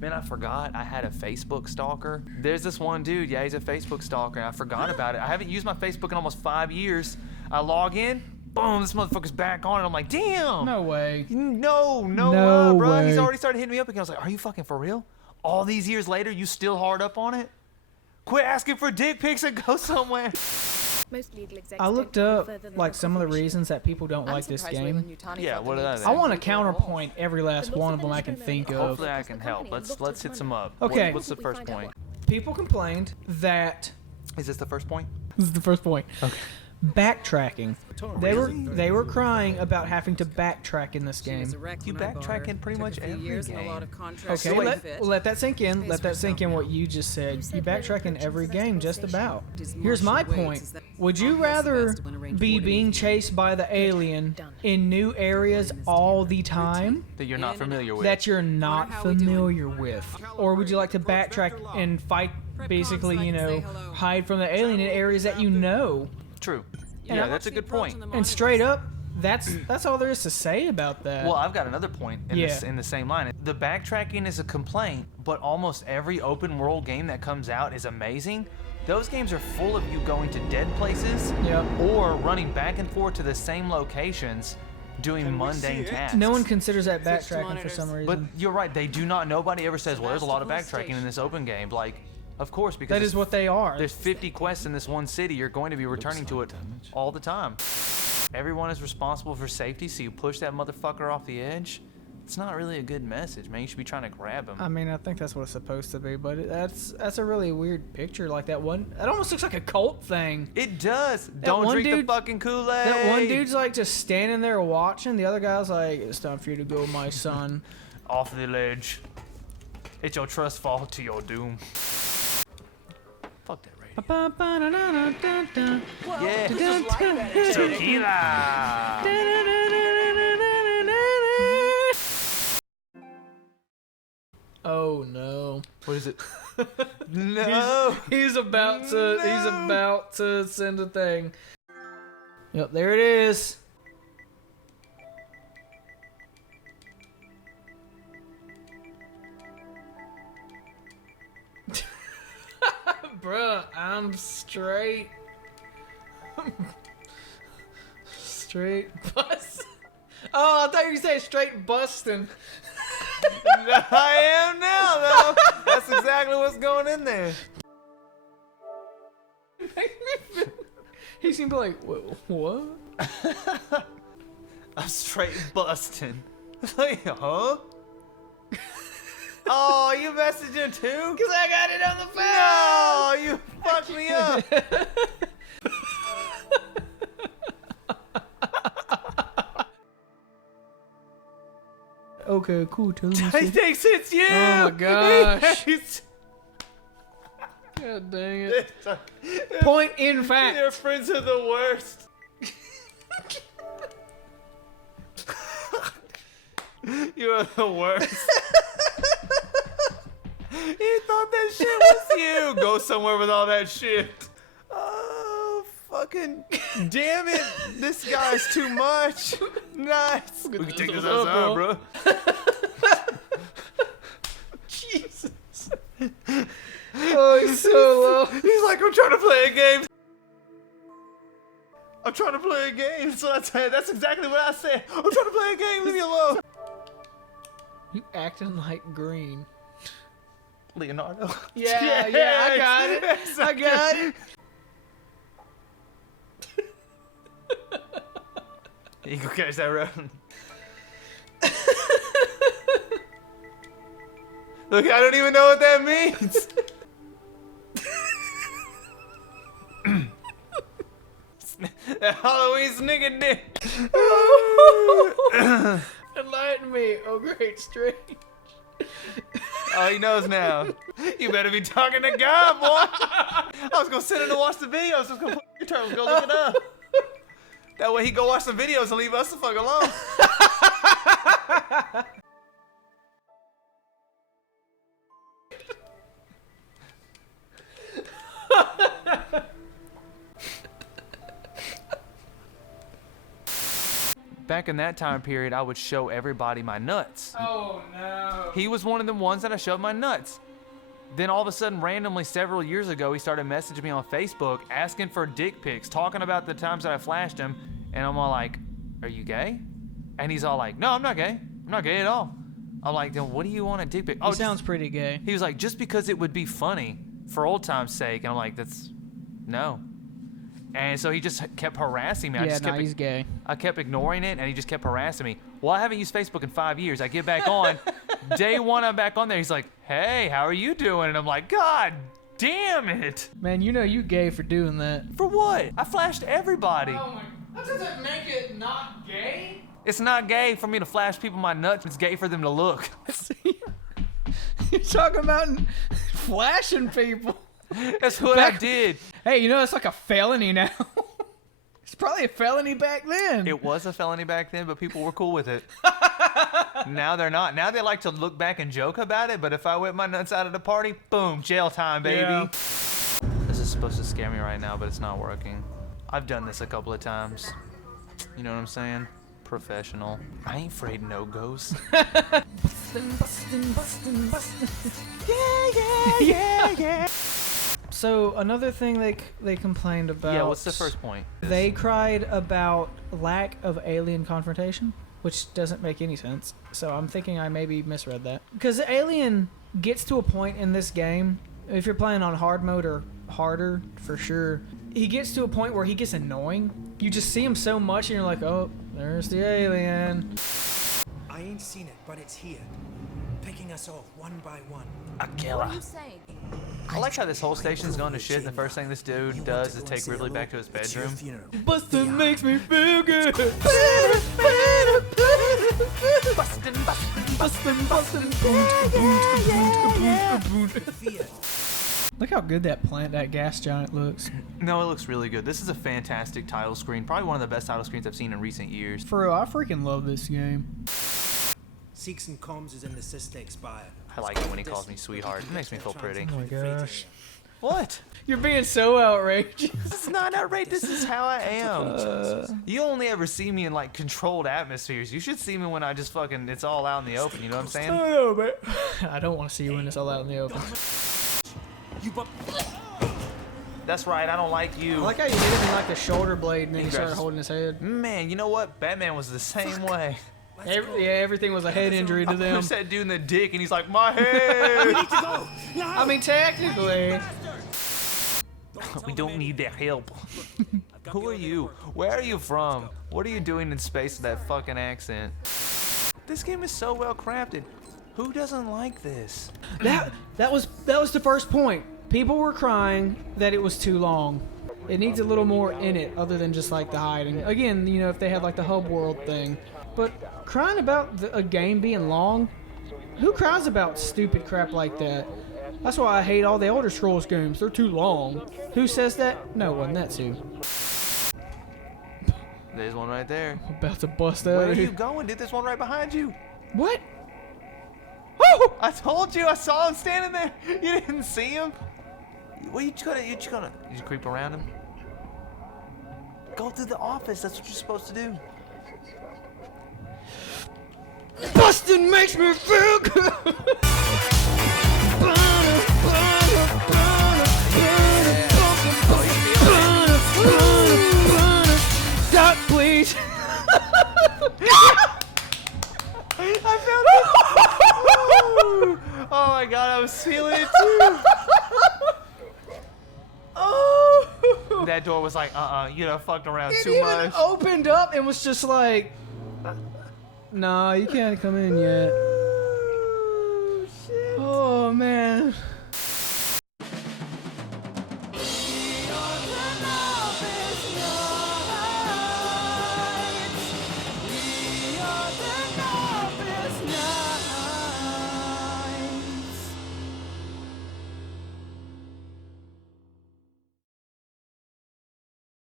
Man, I forgot I had a Facebook stalker. There's this one dude, yeah, he's a Facebook stalker, and I forgot about it. I haven't used my Facebook in almost 5 years. I log in, boom, this motherfucker's back on, and I'm like, damn. No way. No bro. way. He's already started hitting me up again. I was like, are you fucking for real? All these years later, you still hard up on it? Quit asking for dick pics and go somewhere. Most legal execs I looked don't go up further than like the some of the corporation. reasons that people don't like this game. Yeah, what are they? I want to counterpoint every last one of them I can think of. Hopefully I can help. Let's hit some up. Okay. What's the first point? People complained that Is this the first point? this is the first point. Okay. Backtracking. They were crying about having to backtrack in this game. You backtrack in pretty much every game. Okay, let that sink in. Let that sink in what you just said. You backtrack in every game, just about. Here's my point. Would you rather be being chased by the alien in new areas all the time That you're not familiar with. that you're not familiar with? Or would you like to backtrack and fight, basically, you know, hide from the alien in areas that you know? True. Yeah, that's a good point. And straight up, that's all there is to say about that. Well, I've got another point in the same line. The backtracking is a complaint, but almost every open world game that comes out is amazing. Those games are full of you going to dead places or running back and forth to the same locations doing mundane tasks. No one considers that backtracking for some reason. But you're right, they do not. Nobody ever says, well, there's a lot of backtracking in this open game. Like, of course, because that is what they are. There's 50 quests in this one city. You're going to be returning to it all the time. Everyone is responsible for safety, so you push that motherfucker off the edge. It's not really a good message, man. You should be trying to grab him. I mean, I think that's what it's supposed to be, but that's a really weird picture. Like that one, that almost looks like a cult thing. It does. Don't drink the fucking Kool-Aid. That one dude's like just standing there watching. The other guy's like, "It's time for you to go, my son." Off the ledge. It's your trust fall to your doom. Fuck that radio. Yeah. Tequila. Oh no. What is it? No. He's about to send a thing. Yep, there it is. Bruh, I'm straight. Straight bust. Oh, I thought you were saying straight bustin'. I am now, though. That's exactly what's going in there. He seemed like, what? I'm straight busting. Like, huh? Oh, you messaged him too? Because I got it on the phone. No, you fucked me up. Okay, cool. Tell me. He thinks it's you. Oh my gosh. God dang it. Point in fact. Your friends are the worst. You are the worst. He thought that shit was you. Go somewhere with all that shit. Oh, fucking damn it. This guy's too much. Nice. We can take this outside, bro. Jesus. Oh, he's so low. He's like, I'm trying to play a game. I'm trying to play a game. So that's exactly what I said. I'm trying to play a game. Leave me alone. You acting like green. Leonardo. Yeah, I got it. I got it. You go catch that road. Look, I don't even know what that means. Halloween nigga dick. Enlighten me, oh great strange. Oh, he knows now. You better be talking to God, boy. I was gonna sit in and watch the videos. I was gonna put your turn. Go look it up. That way he go watch some videos and leave us the fuck alone. back in that time period, I would show everybody my nuts. Oh, no. He was one of the ones that I showed my nuts. Then all of a sudden, randomly, several years ago, he started messaging me on Facebook, asking for dick pics, talking about the times that I flashed him. And I'm all like, are you gay? And he's all like, no, I'm not gay. I'm not gay at all. I'm like, then what do you want a dick pic? He sounds pretty gay. He was like, just because it would be funny for old time's sake. And I'm like, no. And so he just kept harassing me. He's gay. I kept ignoring it, and he just kept harassing me. Well, I haven't used Facebook in 5 years. I get back on. Day one, I'm back on there. He's like, hey, how are you doing? And I'm like, God damn it. Man, you know you gay for doing that. For what? I flashed everybody. Oh my, how does that make it not gay? It's not gay for me to flash people my nuts. It's gay for them to look. You're talking about flashing people. That's what I did. Hey, you know, it's like a felony now. It's probably a felony back then. It was a felony back then, but people were cool with it. Now they're not. Now they like to look back and joke about it, but if I whip my nuts out of the party, boom, jail time, baby. Yeah. This is supposed to scare me right now, but it's not working. I've done this a couple of times. You know what I'm saying? Professional. I ain't afraid no ghosts. Bustin'. Yeah. So another thing they complained about. Yeah, what's the first point? They cried about lack of alien confrontation, which doesn't make any sense. So I'm thinking I maybe misread that. Because the alien gets to a point in this game, if you're playing on hard mode or harder, for sure, he gets to a point where he gets annoying. You just see him so much and you're like, oh, there's the alien. I ain't seen it, but it's here. Picking us off one by one. A killer. I like how this whole station's going to shit, and the first thing this dude does is take Ridley back to his bedroom. Bustin' makes me feel good. Look how good that gas giant looks. No, it looks really good. This is a fantastic title screen. Probably one of the best title screens I've seen in recent years. For real, I freaking love this game. Seeks and Combs is in the Cystic Spire. I like it when he calls me sweetheart. It makes me feel pretty. Oh my gosh. What? You're being so outrageous. It's not outrageous. This is how I am. You only ever see me in like controlled atmospheres. You should see me when I just fucking, it's all out in the open. You know what I'm saying? Oh, man. I don't want to see you when it's all out in the open. That's right. I don't like you. I like how you hit him in like the shoulder blade and then he started holding his head. Man, you know what? Batman was the same way. Everything was a head injury to them. I pushed that dude in the dick and he's like, my head! We need to go! Now! I mean, technically. We don't need their help. Who are you? Where are you from? What are you doing in space with that fucking accent? This game is so well crafted. Who doesn't like this? That was the first point. People were crying that it was too long. It needs a little more in it other than just like the hiding. Again, you know, if they had like the hub world thing. But crying about a game being long, who cries about stupid crap like that? That's why I hate all the Elder Scrolls games. They're too long. Who says that? No one. That's who. There's one right there. I'm about to bust out. Where are you going, dude? There's one right behind you. What? Woo! I told you. I saw him standing there. You didn't see him. Well, you creep around him? Go through the office. That's what you're supposed to do. Bustin' makes me feel good. Stop, please. I found it. Oh my god, I was feeling it too. Oh. That door was like, you done fucked around too much. It opened up and was just like, nah, you can't come in yet.